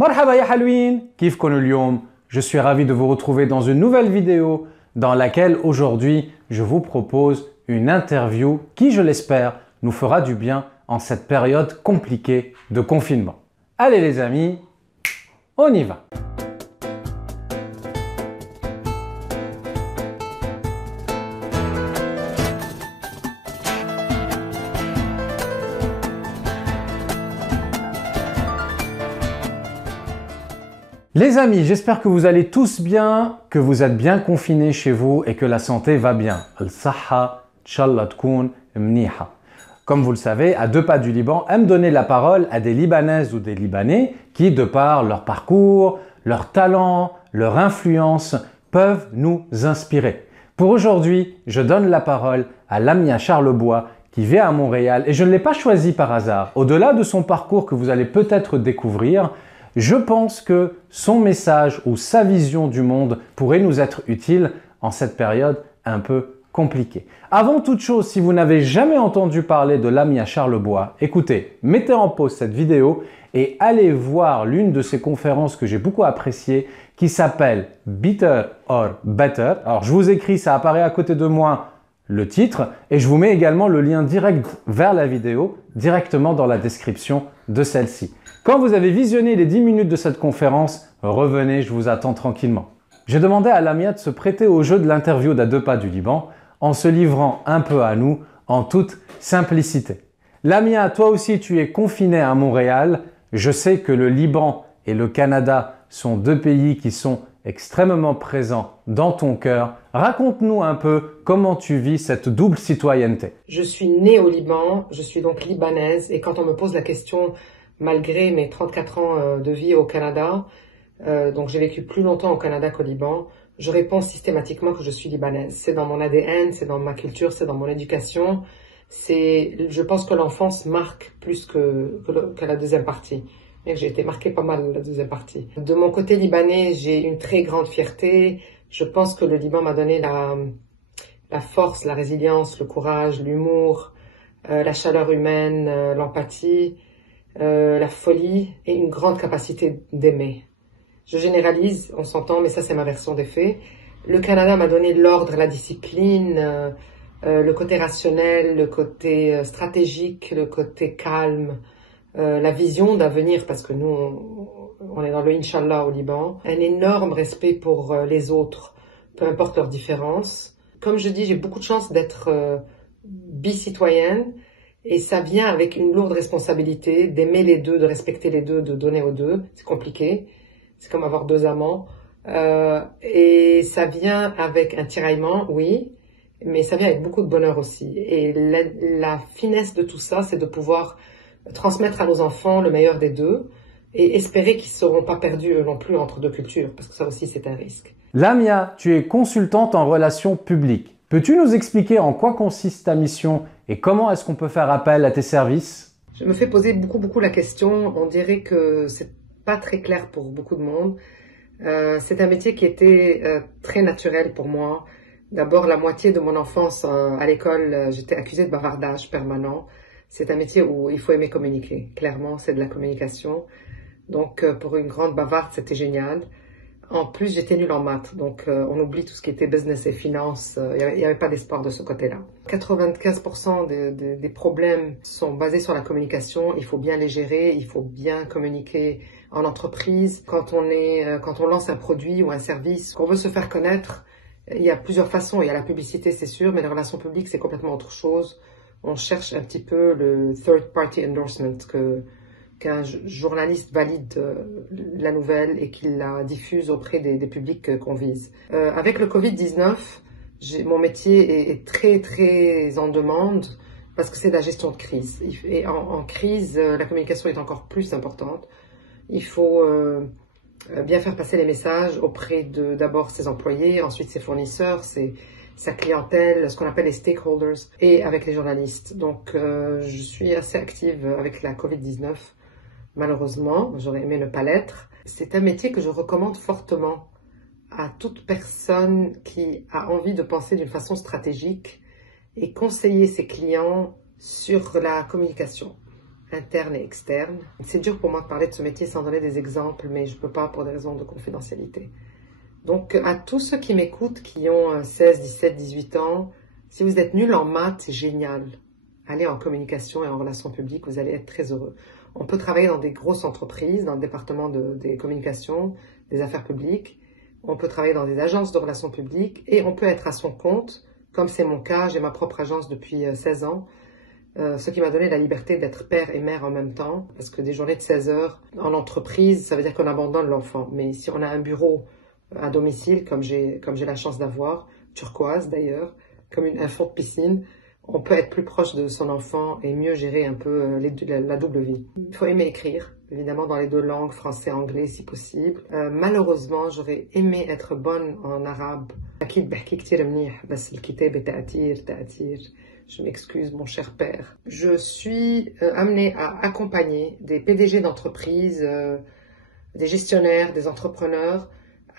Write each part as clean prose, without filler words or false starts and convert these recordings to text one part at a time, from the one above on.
Marhaba ya Halloween, kifkoun اليوم. Je suis ravi de vous retrouver dans une nouvelle vidéo dans laquelle aujourd'hui je vous propose une interview qui, je l'espère, nous fera du bien en cette période compliquée de confinement. Allez les amis, on y va! Les amis, j'espère que vous allez tous bien, que vous êtes bien confinés chez vous et que la santé va bien. Al-Sahha, Inch'Allah tkoun mniha. Comme vous le savez, à deux pas du Liban, aime donner la parole à des Libanaises ou des Libanais qui, de par leur parcours, leur talent, leur influence, peuvent nous inspirer. Pour aujourd'hui, je donne la parole à Lamia Charlebois qui vit à Montréal et je ne l'ai pas choisi par hasard. Au-delà de son parcours que vous allez peut-être découvrir, je pense que son message ou sa vision du monde pourrait nous être utile en cette période un peu compliquée. Avant toute chose, si vous n'avez jamais entendu parler de Lamia Charlebois, écoutez, mettez en pause cette vidéo et allez voir l'une de ses conférences que j'ai beaucoup appréciée qui s'appelle Bitter or Better. Alors je vous écris, ça apparaît à côté de moi, le titre et je vous mets également le lien direct vers la vidéo directement dans la description de celle-ci. Quand vous avez visionné les 10 minutes de cette conférence, revenez, je vous attends tranquillement. J'ai demandé à Lamia de se prêter au jeu de l'interview d'à deux pas du Liban en se livrant un peu à nous en toute simplicité. Lamia, toi aussi tu es confinée à Montréal. Je sais que le Liban et le Canada sont deux pays qui sont extrêmement présents dans ton cœur. Raconte-nous un peu comment tu vis cette double citoyenneté. Je suis née au Liban, je suis donc libanaise et quand on me pose la question, malgré mes 34 ans de vie au Canada, donc j'ai vécu plus longtemps au Canada qu'au Liban, je réponds systématiquement que je suis libanaise. C'est dans mon ADN, c'est dans ma culture, c'est dans mon éducation. Je pense que l'enfance marque plus que la deuxième partie. J'ai été marquée pas mal la deuxième partie. De mon côté libanais, j'ai une très grande fierté. Je pense que le Liban m'a donné la force, la résilience, le courage, l'humour, la chaleur humaine, l'empathie, la folie et une grande capacité d'aimer. Je généralise, on s'entend, mais ça c'est ma version des faits. Le Canada m'a donné l'ordre, la discipline, le côté rationnel, le côté stratégique, le côté calme, la vision d'avenir, parce que nous, on est dans le Inch'Allah au Liban. Un énorme respect pour les autres, peu importe leurs différences. Comme je dis, j'ai beaucoup de chance d'être bicitoyenne. Et ça vient avec une lourde responsabilité d'aimer les deux, de respecter les deux, de donner aux deux. C'est compliqué. C'est comme avoir deux amants. Et ça vient avec un tiraillement, oui, mais ça vient avec beaucoup de bonheur aussi. Et la finesse de tout ça, c'est de pouvoir transmettre à nos enfants le meilleur des deux et espérer qu'ils ne seront pas perdus eux non plus entre deux cultures, parce que ça aussi, c'est un risque. Lamia, tu es consultante en relations publiques. Peux-tu nous expliquer en quoi consiste ta mission et comment est-ce qu'on peut faire appel à tes services? Je me fais poser beaucoup la question. On dirait que c'est pas très clair pour beaucoup de monde. C'est un métier qui était très naturel pour moi. D'abord, la moitié de mon enfance à l'école, j'étais accusée de bavardage permanent. C'est un métier où il faut aimer communiquer. Clairement, c'est de la communication. Donc, pour une grande bavarde, c'était génial. En plus, j'étais nulle en maths, donc on oublie tout ce qui était business et finance. Il n'y avait pas d'espoir de ce côté-là. 95% des problèmes sont basés sur la communication. Il faut bien les gérer, il faut bien communiquer en entreprise. Quand on lance un produit ou un service, qu'on veut se faire connaître, il y a plusieurs façons. Il y a la publicité, c'est sûr, mais les relations publiques, c'est complètement autre chose. On cherche un petit peu le third party endorsement, qu'un journaliste valide la nouvelle et qu'il la diffuse auprès des publics qu'on vise. Avec le Covid-19, mon métier est très en demande parce que c'est de la gestion de crise. Et en crise, la communication est encore plus importante. Il faut bien faire passer les messages auprès d'abord ses employés, ensuite ses fournisseurs, sa clientèle, ce qu'on appelle les stakeholders, et avec les journalistes. Donc, je suis assez active avec la Covid-19. Malheureusement, j'aurais aimé ne pas l'être. C'est un métier que je recommande fortement à toute personne qui a envie de penser d'une façon stratégique et conseiller ses clients sur la communication. internes et externes. C'est dur pour moi de parler de ce métier sans donner des exemples, mais je ne peux pas pour des raisons de confidentialité. Donc à tous ceux qui m'écoutent, qui ont 16, 17, 18 ans, si vous êtes nul en maths, c'est génial. Allez en communication et en relations publiques, vous allez être très heureux. On peut travailler dans des grosses entreprises, dans le département des communications, des affaires publiques. On peut travailler dans des agences de relations publiques et on peut être à son compte, comme c'est mon cas. J'ai ma propre agence depuis 16 ans, ce qui m'a donné la liberté d'être père et mère en même temps, parce que des journées de 16 heures en entreprise, ça veut dire qu'on abandonne l'enfant. Mais si on a un bureau à domicile, comme j'ai la chance d'avoir, turquoise d'ailleurs, comme un fond de piscine, on peut être plus proche de son enfant et mieux gérer un peu la double vie. Il faut aimer écrire, évidemment dans les deux langues, français, anglais si possible. Malheureusement, j'aurais aimé être bonne en arabe. Je m'excuse, mon cher père. Je suis amenée à accompagner des PDG d'entreprises, des gestionnaires, des entrepreneurs,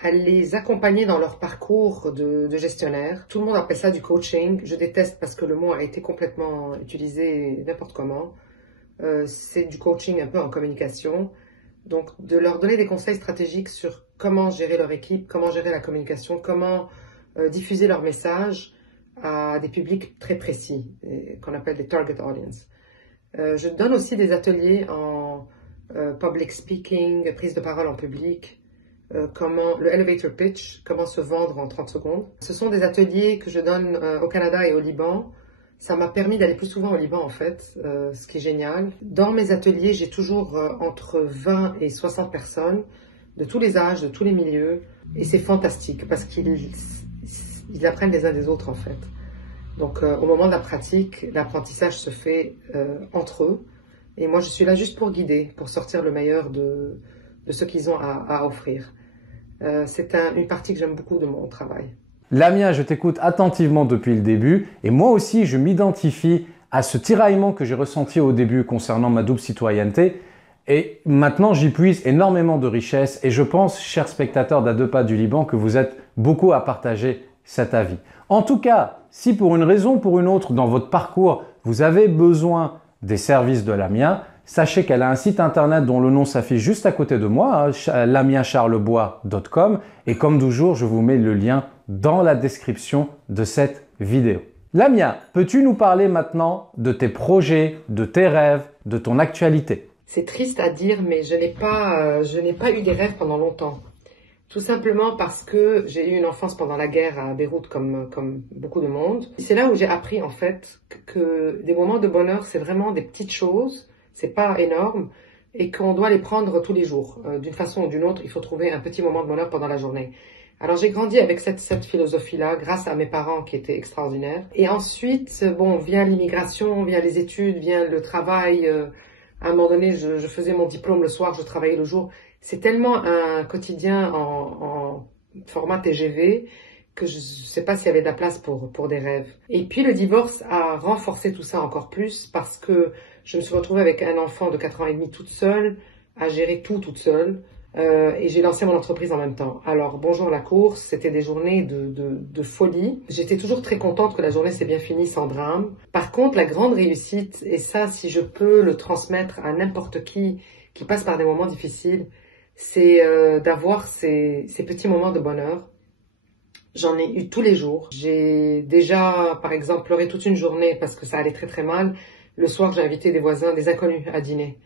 à les accompagner dans leur parcours de gestionnaire. Tout le monde appelle ça du coaching. Je déteste parce que le mot a été complètement utilisé n'importe comment. C'est du coaching un peu en communication. Donc, de leur donner des conseils stratégiques sur comment gérer leur équipe, comment gérer la communication, comment diffuser leur message à des publics très précis, qu'on appelle des target audience. Je donne aussi des ateliers en public speaking, prise de parole en public, comment le elevator pitch, comment se vendre en 30 secondes. Ce sont des ateliers que je donne au Canada et au Liban. Ça m'a permis d'aller plus souvent au Liban en fait, ce qui est génial. Dans mes ateliers, j'ai toujours entre 20 et 60 personnes de tous les âges, de tous les milieux. Et c'est fantastique parce qu'ils apprennent les uns des autres en fait. Donc au moment de la pratique, l'apprentissage se fait entre eux. Et moi je suis là juste pour guider, pour sortir le meilleur de ce qu'ils ont à offrir. C'est une partie que j'aime beaucoup de mon travail. Lamia, je t'écoute attentivement depuis le début et moi aussi je m'identifie à ce tiraillement que j'ai ressenti au début concernant ma double citoyenneté et maintenant j'y puise énormément de richesse et je pense, chers spectateurs d'À deux pas du Liban, que vous êtes beaucoup à partager cet avis. En tout cas, si pour une raison ou pour une autre dans votre parcours vous avez besoin des services de Lamia, sachez qu'elle a un site internet dont le nom s'affiche juste à côté de moi, lamiacharlebois.com, et comme toujours, je vous mets le lien dans la description de cette vidéo. Lamia, peux-tu nous parler maintenant de tes projets, de tes rêves, de ton actualité? C'est triste à dire, mais je n'ai pas eu des rêves pendant longtemps. Tout simplement parce que j'ai eu une enfance pendant la guerre à Beyrouth comme beaucoup de monde. C'est là où j'ai appris en fait que des moments de bonheur, c'est vraiment des petites choses. C'est pas énorme et qu'on doit les prendre tous les jours. D'une façon ou d'une autre, il faut trouver un petit moment de bonheur pendant la journée. Alors j'ai grandi avec cette philosophie-là grâce à mes parents qui étaient extraordinaires. Et ensuite, bon, vient l'immigration, vient les études, vient le travail. À un moment donné, je faisais mon diplôme le soir, je travaillais le jour. C'est tellement un quotidien en format TGV que je ne sais pas s'il y avait de la place pour des rêves. Et puis le divorce a renforcé tout ça encore plus parce que je me suis retrouvée avec un enfant de 4 ans et demi toute seule, à gérer tout toute seule, et j'ai lancé mon entreprise en même temps. Alors bonjour la course, c'était des journées de folie. J'étais toujours très contente que la journée s'est bien finie sans drame. Par contre, la grande réussite, et ça si je peux le transmettre à n'importe qui passe par des moments difficiles, c'est d'avoir ces petits moments de bonheur. J'en ai eu tous les jours. J'ai déjà, par exemple, pleuré toute une journée parce que ça allait très très mal. Le soir, j'ai invité des voisins, des inconnus à dîner.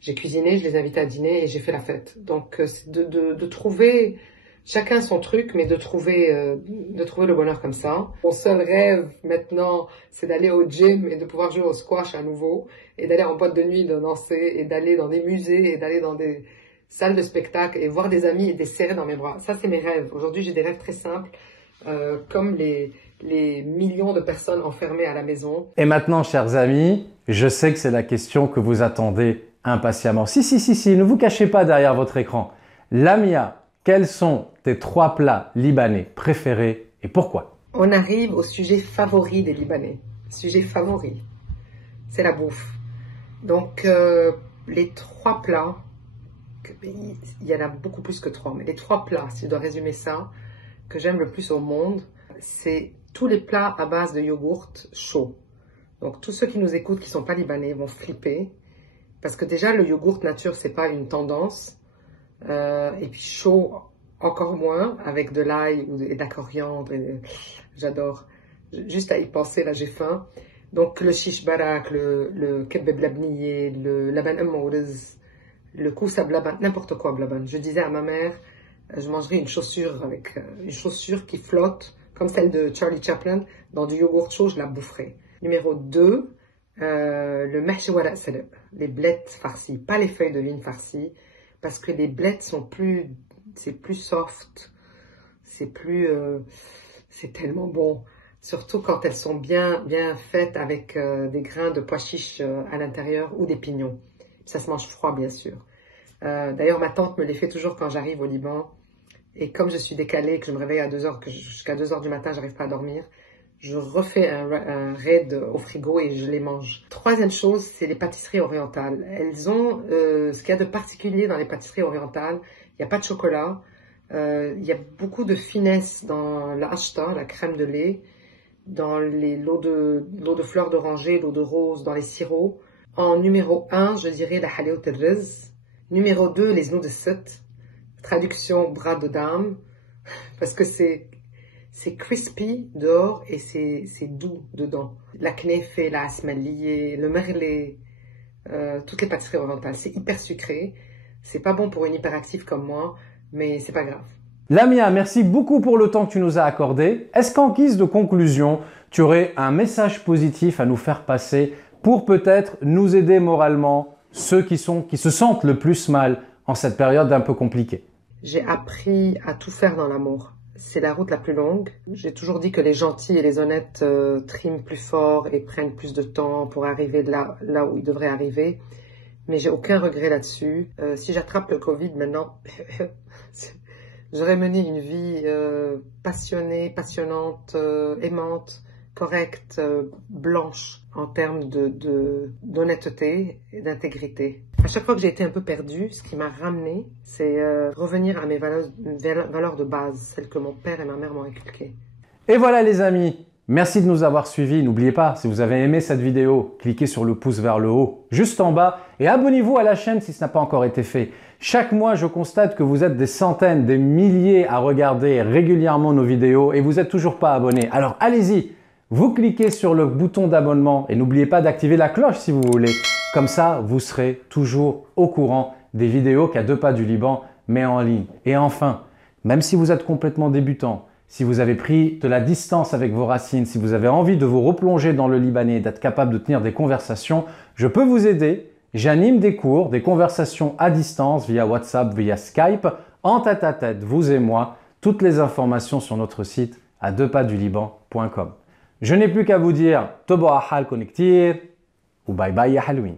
J'ai cuisiné, je les ai invités à dîner et j'ai fait la fête. Donc, c'est de trouver chacun son truc, mais de trouver le bonheur comme ça. Mon seul rêve maintenant, c'est d'aller au gym et de pouvoir jouer au squash à nouveau et d'aller en boîte de nuit, de danser et d'aller dans des musées et d'aller dans des salles de spectacle et voir des amis et les serrer dans mes bras. Ça, c'est mes rêves. Aujourd'hui, j'ai des rêves très simples, comme les millions de personnes enfermées à la maison. Et maintenant, chers amis, je sais que c'est la question que vous attendez impatiemment. Si, ne vous cachez pas derrière votre écran. Lamia, quels sont tes 3 plats libanais préférés et pourquoi? On arrive au sujet favori des Libanais. Sujet favori, c'est la bouffe. Donc, les 3 plats, il y en a beaucoup plus que 3, mais les 3 plats, si je dois résumer ça, que j'aime le plus au monde, c'est tous les plats à base de yogourt chaud. Donc tous ceux qui nous écoutent qui ne sont pas libanais vont flipper Parce que déjà, le yogourt nature, c'est pas une tendance. Et puis chaud, encore moins, avec de l'ail et de la coriandre. J'adore. Juste à y penser, là, j'ai faim. Donc, le shish barak, le kebab labniye, le laban amourez, le kousa blaban, n'importe quoi blaban. Je disais à ma mère, je mangerais une chaussure avec une chaussure qui flotte, comme celle de Charlie Chaplin, dans du yogourt chaud, je la boufferais. Numéro 2, le mahshi wara salab, les blettes farcies, pas les feuilles de vigne farcies, parce que les blettes c'est plus soft, c'est tellement bon. Surtout quand elles sont bien faites avec des grains de pois chiches à l'intérieur ou des pignons. Ça se mange froid, bien sûr. D'ailleurs, ma tante me les fait toujours quand j'arrive au Liban. Et comme je suis décalée, que je me réveille à 2 heures, que jusqu'à 2 heures du matin, j'arrive pas à dormir, je refais un raid au frigo et je les mange. Troisième chose, c'est les pâtisseries orientales. Elles ont ce qu'il y a de particulier dans les pâtisseries orientales. Il n'y a pas de chocolat. Il y a beaucoup de finesse dans la ashta, la crème de lait, dans l'eau de fleurs d'oranger, l'eau de rose, dans les sirops. En numéro 1, je dirais la halaout al-rizz. Numéro 2, les noix de sut. Traduction bras de dame. Parce que c'est crispy dehors et c'est doux dedans. La knefe, la asmaliye, le merlet, toutes les pâtisseries orientales. C'est hyper sucré. C'est pas bon pour une hyperactive comme moi, mais c'est pas grave. Lamia, merci beaucoup pour le temps que tu nous as accordé. Est-ce qu'en guise de conclusion, tu aurais un message positif à nous faire passer pour peut-être nous aider moralement, ceux qui se sentent le plus mal en cette période un peu compliquée? J'ai appris à tout faire dans l'amour. C'est la route la plus longue. J'ai toujours dit que les gentils et les honnêtes triment plus fort et prennent plus de temps pour arriver là où ils devraient arriver. Mais j'ai aucun regret là-dessus. Si j'attrape le Covid maintenant, j'aurais mené une vie passionnée, passionnante, aimante, correcte, blanche en termes d'honnêteté et d'intégrité. À chaque fois que j'ai été un peu perdue, ce qui m'a ramenée, c'est revenir à mes valeurs de base, celles que mon père et ma mère m'ont inculquées. Et voilà les amis, merci de nous avoir suivis. N'oubliez pas, si vous avez aimé cette vidéo, cliquez sur le pouce vers le haut, juste en bas, et abonnez-vous à la chaîne si ce n'a pas encore été fait. Chaque mois, je constate que vous êtes des centaines, des milliers à regarder régulièrement nos vidéos et vous n'êtes toujours pas abonnés. Alors allez-y, vous cliquez sur le bouton d'abonnement et n'oubliez pas d'activer la cloche si vous voulez. Comme ça, vous serez toujours au courant des vidéos qu'à 2 pas du Liban met en ligne. Et enfin, même si vous êtes complètement débutant, si vous avez pris de la distance avec vos racines, si vous avez envie de vous replonger dans le libanais, d'être capable de tenir des conversations, je peux vous aider. J'anime des cours, des conversations à distance via WhatsApp, via Skype, en tête-à-tête, vous et moi. Toutes les informations sur notre site à 2pasduliban.com. Je n'ai plus qu'à vous dire Tobo Ahal Connectir ou bye bye ya Halloween.